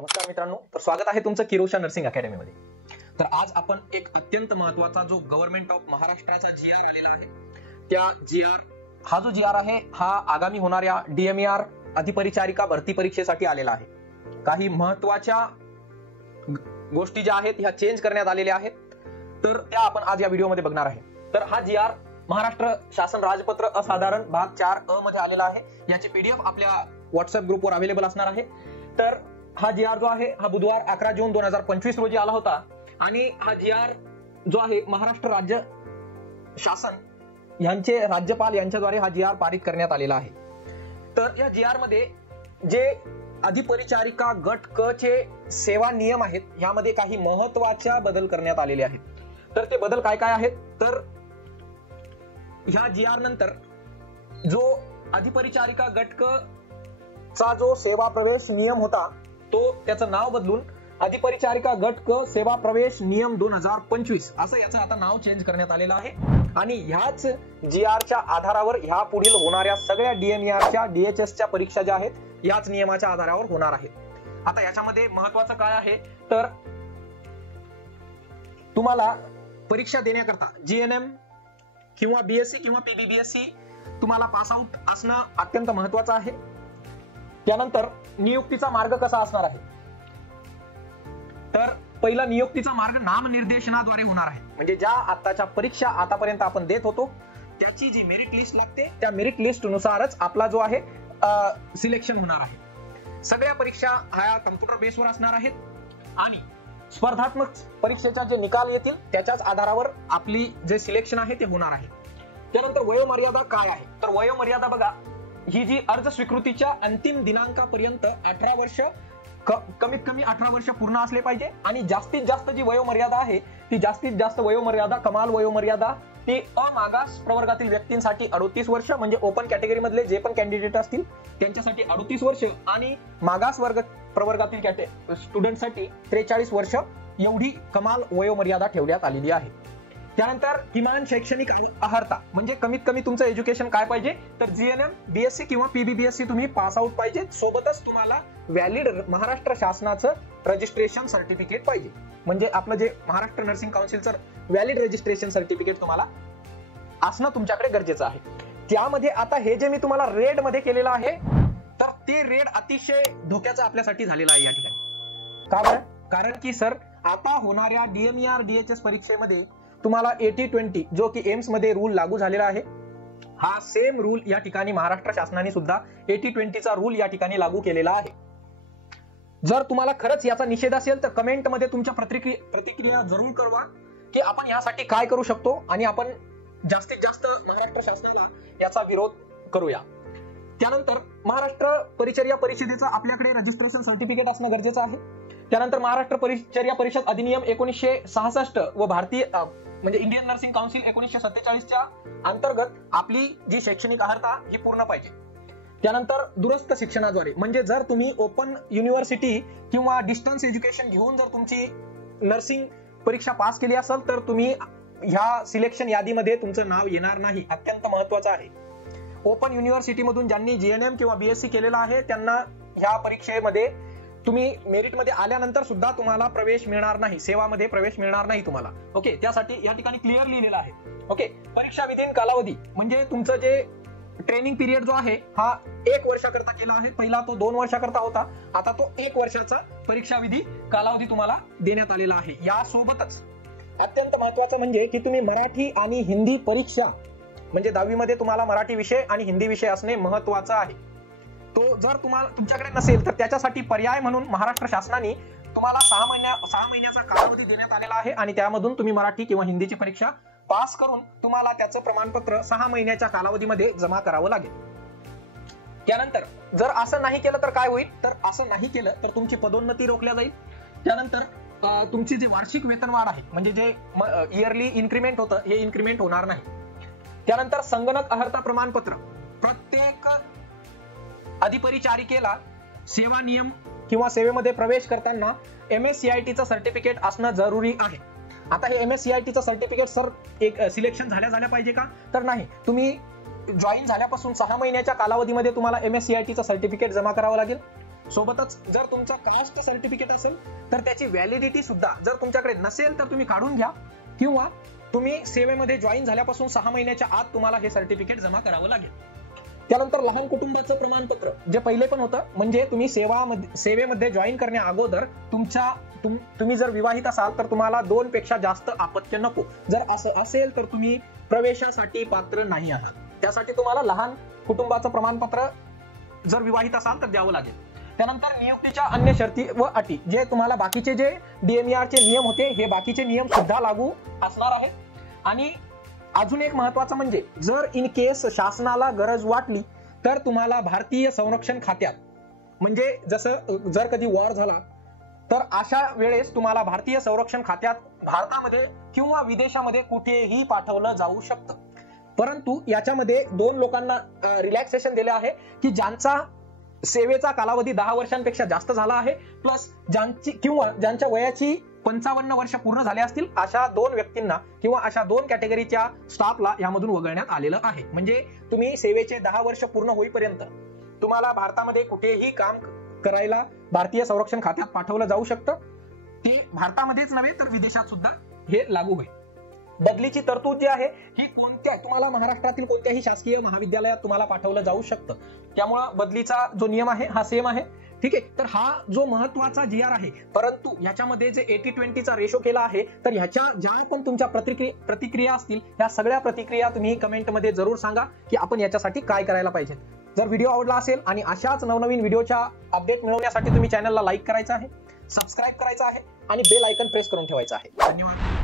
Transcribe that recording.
नमस्कार मित्रांनो, तर स्वागत आहे तुमचं किरोशा नर्सिंग अकॅडमीमध्ये. तर आज आपण एक अत्यंत महत्त्वाचा जो गव्हर्नमेंट ऑफ महाराष्ट्राचा GR आलेला आहे, त्या जो GR आहे हा आगामी होणाऱ्या DMER अधिपरिचारिका भरती परीक्षेसाठी आलेला आहे. काही महत्त्वाच्या गोष्टी ज्या आहेत ह्या चेंज करण्यात आलेल्या आहेत, तर त्या आपण आज या व्हिडिओमध्ये बघणार आहे. तर हा GR महाराष्ट्र शासन राजपत्र असाधारण भाग 4 मध्ये आलेला आहे. याची PDF आपल्या व्हॉट्सअप ग्रुपवर अवेलेबल असणार आहे. तर हा GR जो आहे हा बुधवार 11 जून 2025 रोजी आला होता आणि हा GR जो आहे महाराष्ट्र राज्य शासन यांचे राज्यपाल यांच्याद्वारे हा GR पारित करण्यात आलेला आहे. तर या GR मध्ये जे अधिपरिचारिका गट क चे सेवा नियम आहेत, यामध्ये काही महत्त्वाच्या बदल करण्यात आलेले आहेत. तर ते बदल काय काय आहेत, तर ह्या GR नंतर जो अधिपरिचारिका गट क चा जो सेवा प्रवेश नियम होता तो त्याचं नाव बदलून अधिपरिचारिका गट क सेवा प्रवेश नियम 2025 असं याचं आता नाव चेंज करण्यात आलेलं आहे. आणि ह्याच GR च्या आधारावर ह्या पुढील होणाऱ्या सगळ्या DMER च्या DHS च्या परीक्षा ज्या आहेत याच नियमाच्या आधारावर होणार आहेत. आता याच्यामध्ये महत्वाचं काय आहे, तर तुम्हाला परीक्षा देण्याकरता GNM किंवा BSc किंवा PBBSc तुम्हाला पास आउट असणं अत्यंत महत्वाचं आहे. त्यानंतर नियुक्तीचा मार्ग कसा असणार आहे, तर पहिला नियुक्तीचा मार्ग नामनिर्देशनाद्वारे होणार आहे. म्हणजे ज्या आताच्या परीक्षा आतापर्यंत आपण देत होतो त्याची जी मेरिट लिस्ट लागते त्या मेरिट लिस्ट नुसारच आपला जो आहे सिलेक्शन होणार आहे. सगळ्या परीक्षा ह्या कम्प्युटर बेसवर असणार आहेत आणि स्पर्धात्मक परीक्षेच्या जे निकाल येतील त्याच्याच आधारावर आपली जे सिलेक्शन आहे ते होणार आहे. त्यानंतर वयोमर्यादा काय आहे, तर वयोमर्यादा बघा, ही जी अर्ज स्वीकृतीच्या अंतिम दिनांकापर्यंत 18 वर्ष कमीत कमी 18 वर्ष पूर्ण असले पाहिजे आणि जास्तीत जास्त जी वयोमर्यादा आहे ती जास्तीत जास्त वयोमर्यादा कमाल वयोमर्यादा ती अमागास प्रवर्गातील व्यक्तींसाठी 38 वर्ष, म्हणजे ओपन कॅटेगरी मधले जे पण कॅन्डिडेट असतील त्यांच्यासाठी 38 वर्ष आणि मागास वर्ग प्रवर्गातील स्टुडंटसाठी 43 वर्ष एवढी कमाल वयोमर्यादा ठेवण्यात आलेली आहे. त्यानंतर किमान शैक्षणिक अर्हता म्हणजे कमीत कमी तुमचं एज्युकेशन काय पाहिजे, तर GNM BSc किंवा PBBSc तुम्ही पास आउट पाहिजे. सोबतच तुम्हाला व्हॅलिड महाराष्ट्र शासनाचं रजिस्ट्रेशन सर्टिफिकेट पाहिजे. म्हणजे आपलं जे महाराष्ट्र नर्सिंग काउन्सिलचं व्हॅलिड रजिस्ट्रेशन सर्टिफिकेट तुम्हाला असणं तुमच्याकडे गरजेचं आहे. त्यामध्ये आता हे जे मी तुम्हाला रेड मध्ये केलेलं आहे, तर ते रेड अतिशय धोक्याचं आपल्यासाठी झालेलं आहे या ठिकाणी. का बरं, कारण की सर आता होणाऱ्या DMER DHS परीक्षेमध्ये तुम्हाला 80-20 जो की एम्स मध्ये रूल लागू झालेला आहे, हा सेम रूल या ठिकाणी महाराष्ट्र शासनाने सुद्धा 80-20 चा रूल या ठिकाणी लागू केलेला आहे. जर तुम्हाला खरंच याचा निषेध असेल तर कमेंट मध्ये तुमच्या प्रतिक्रिया जरूर कळवा की आपण यासाठी काय करू शकतो आणि आपण जास्तीत जास्त महाराष्ट्र शासनाला याचा विरोध करूया. त्यानंतर महाराष्ट्र परिचर्या परिषदेचं आपल्याकडे रजिस्ट्रेशन सर्टिफिकेट असणं गरजेचं आहे. त्यानंतर महाराष्ट्र परिचर्या परिषद अधिनियम 1966 व भारतीय म्हणजे इंडियन नर्सिंग काउन्सिल 1947 च्या अंतर्गत आपली जी शैक्षणिक अर्हता ही पूर्ण पाहिजे. त्यानंतर दूरस्थ शिक्षणाद्वारे म्हणजे जर तुम्ही ओपन युनिव्हर्सिटी किंवा डिस्टन्स एज्युकेशन घेऊन जर तुमची नर्सिंग परीक्षा पास केली असेल तर तुम्ही ह्या सिलेक्शन यादीमध्ये तुमचं नाव येणार नाही. अत्यंत महत्वाचं आहे. ओपन युनिव्हर्सिटी मधून ज्यांनी GNM किंवा BSc केलेला आहे त्यांना ह्या परीक्षेमध्ये तुम्ही मेरिट मध्ये आल्यानंतर सुद्धा तुम्हाला प्रवेश मिळणार नाही, सेवामध्ये प्रवेश मिळणार नाही तुम्हाला. ओके, त्यासाठी या ठिकाणी क्लिअर लिहिलेलं आहे. ओके, परीक्षा विधीन कालावधी म्हणजे तुमचं जे ट्रेनिंग पिरियड जो आहे हा 1 वर्षाकरता केला आहे. पहिला तो 2 वर्षाकरता होता, आता तो 1 वर्षाचा परीक्षा विधी कालावधी तुम्हाला देण्यात आलेला आहे. यासोबतच अत्यंत महत्वाचं म्हणजे की तुम्ही मराठी आणि हिंदी परीक्षा म्हणजे 10वी मध्ये तुम्हाला मराठी विषय आणि हिंदी विषय असणे महत्वाचं आहे. तो जर तुम्हाला तुमच्याकडे नसेल तर त्याच्यासाठी पर्याय म्हणून महाराष्ट्र शासनाने तुम्हाला 6 महिन्याचा कालावधी देण्यात आलेला आहे आणि त्यामधून तुम्ही मराठी किंवा हिंदीची परीक्षा पास करून तुम्हाला त्याचं प्रमाणपत्र 6 महिन्याच्या कालावधीमध्ये जमा करावं लागेल. त्यानंतर जर असं नाही केलं तर काय होईल, तर असं नाही केलं तर तुमची पदोन्नती रोखल्या जाईल. त्यानंतर तुमची जी वार्षिक वेतनवाढ आहे म्हणजे जे इयरली इन्क्रीमेंट होतं हे इन्क्रीमेंट होणार नाही. त्यानंतर संगणक अर्हता प्रमाणपत्र प्रत्येक अधिपरिचारिकेला सेवा नियम किंवा सेवेमध्ये प्रवेश करताना MSCIT चं सर्टिफिकेट असणं जरुरी आहे. आता हे MSCIT चं सर्टिफिकेट सर एक सिलेक्शन झाल्या पाहिजे का, तर नाही. तुम्ही जॉईन झाल्यापासून 6 महिन्याच्या कालावधीमध्ये तुम्हाला MSCIT चं सर्टिफिकेट जमा करावं लागेल. सोबतच जर तुमचं कास्ट सर्टिफिकेट असेल तर त्याची व्हॅलिडिटी सुद्धा जर तुमच्याकडे नसेल तर तुम्ही काढून घ्या, किंवा तुम्ही सेवेमध्ये जॉईन झाल्यापासून 6 महिन्याच्या आत तुम्हाला हे सर्टिफिकेट जमा करावं लागेल. त्यानंतर लहान कुटुंबाचं प्रमाणपत्र जे पहिले पण होतं, म्हणजे तुम्ही सेवेमध्ये जॉईन करण्या अगोदर तुम्ही जर विवाहित असाल तर तुम्हाला 2 पेक्षा जास्त अपत्य नको. जर असं असेल तर तुम्ही प्रवेशासाठी पात्र नाही आहात. त्यासाठी तुम्हाला लहान कुटुंबाचं प्रमाणपत्र जर विवाहित असाल तर द्यावं लागेल. त्यानंतर नियुक्तीच्या अन्य शर्ती व अटी, जे तुम्हाला बाकीचे जे DMER चे नियम होते हे बाकीचे नियम सुद्धा लागू असणार आहेत. आणि अजून एक महत्वाचं म्हणजे जर इन केस शासनाला गरज वाटली तर तुम्हाला भारतीय संरक्षण खात्यात, म्हणजे जसं जर कधी वॉर झाला तर अशा वेळेस तुम्हाला भारतीय संरक्षण खात्यात भारतामध्ये किंवा विदेशामध्ये कुठेही पाठवलं जाऊ शकतं. परंतु याच्यामध्ये 2 लोकांना रिलॅक्सेशन दिले आहे की ज्यांचा सेवेचा कालावधी 10 वर्षांपेक्षा जास्त झाला आहे, प्लस ज्यांच्या वयाची 55 वर्ष पूर्ण झाले असतील, अशा 2 व्यक्तींना किंवा अशा 2 कॅटेगरीच्या स्टाफला यामधून वगळण्यात आलेलं आहे. म्हणजे तुम्ही सेवेचे 10 वर्ष पूर्ण होईपर्यंत तुम्हाला भारतामध्ये कुठेही काम करायला भारतीय संरक्षण खात्यात पाठवलं जाऊ शकतं. ते भारतामध्येच नव्हे तर विदेशात सुद्धा हे लागू होईल. बदलीची तरतूद जी आहे ही तुम्हाला महाराष्ट्रातील कोणत्याही शासकीय महाविद्यालयात तुम्हाला पाठवलं जाऊ शकतं. त्यामुळे बदलीचा जो नियम आहे हा सेम आहे. ठीक आहे, तर हा जो महत्वाचा GR आहे, परंतु ह्याच्यामध्ये जे 80-20 रेशो केला आहे, तर ह्याच्या ज्या पण तुमच्या प्रतिक्रिया असतील या सगळ्या प्रतिक्रिया तुम्ही कमेंटमध्ये जरूर सांगा की आपण याच्यासाठी काय करायला पाहिजे. जर व्हिडिओ आवडला असेल आणि अशाच नवनवीन व्हिडिओच्या अपडेट मिळवण्यासाठी तुम्ही चॅनलला लाईक करायचं आहे, सबस्क्राईब करायचं आहे आणि बेल आयकॉन प्रेस करून ठेवायचं आहे. धन्यवाद.